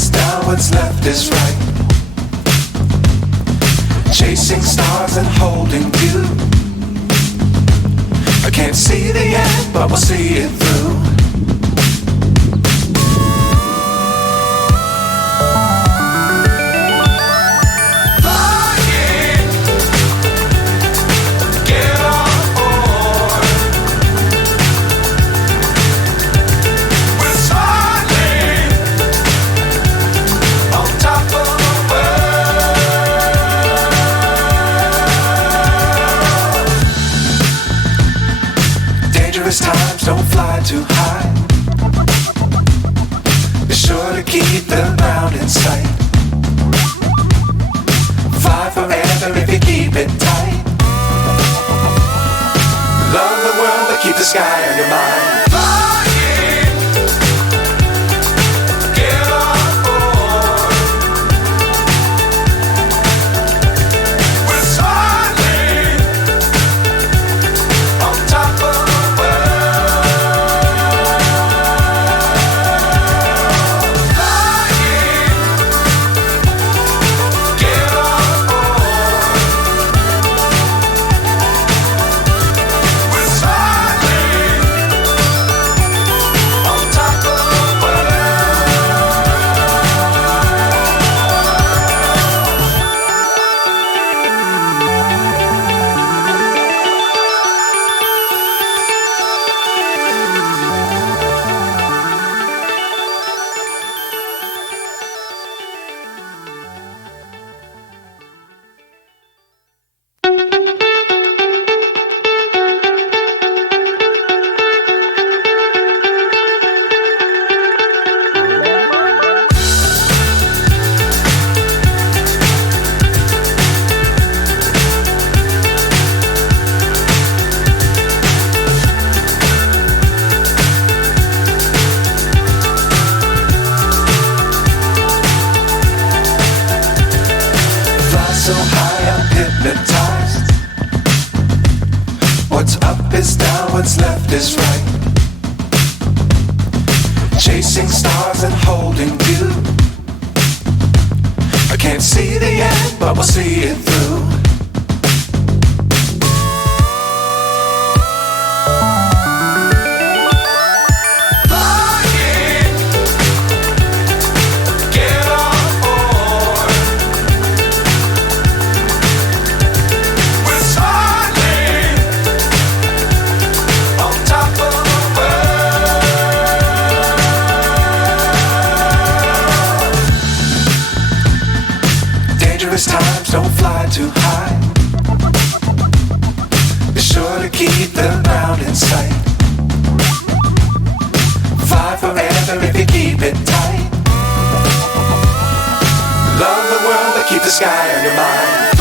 is down, what's left is right. Chasing stars and holding you. I can't see the end, but we'll see it through. Times don't fly too high. Be sure to keep the ground in sight. Fly forever if you keep it tight. Love the world but keep the sky on your mind. So high I'm hypnotized. What's up is down, what's left is right. Chasing stars and holding you. I can't see the end, but we'll see it through. Times don't fly too high. Be sure to keep the ground in sight. Fly forever if you keep it tight. Love the world but keep the sky on your mind.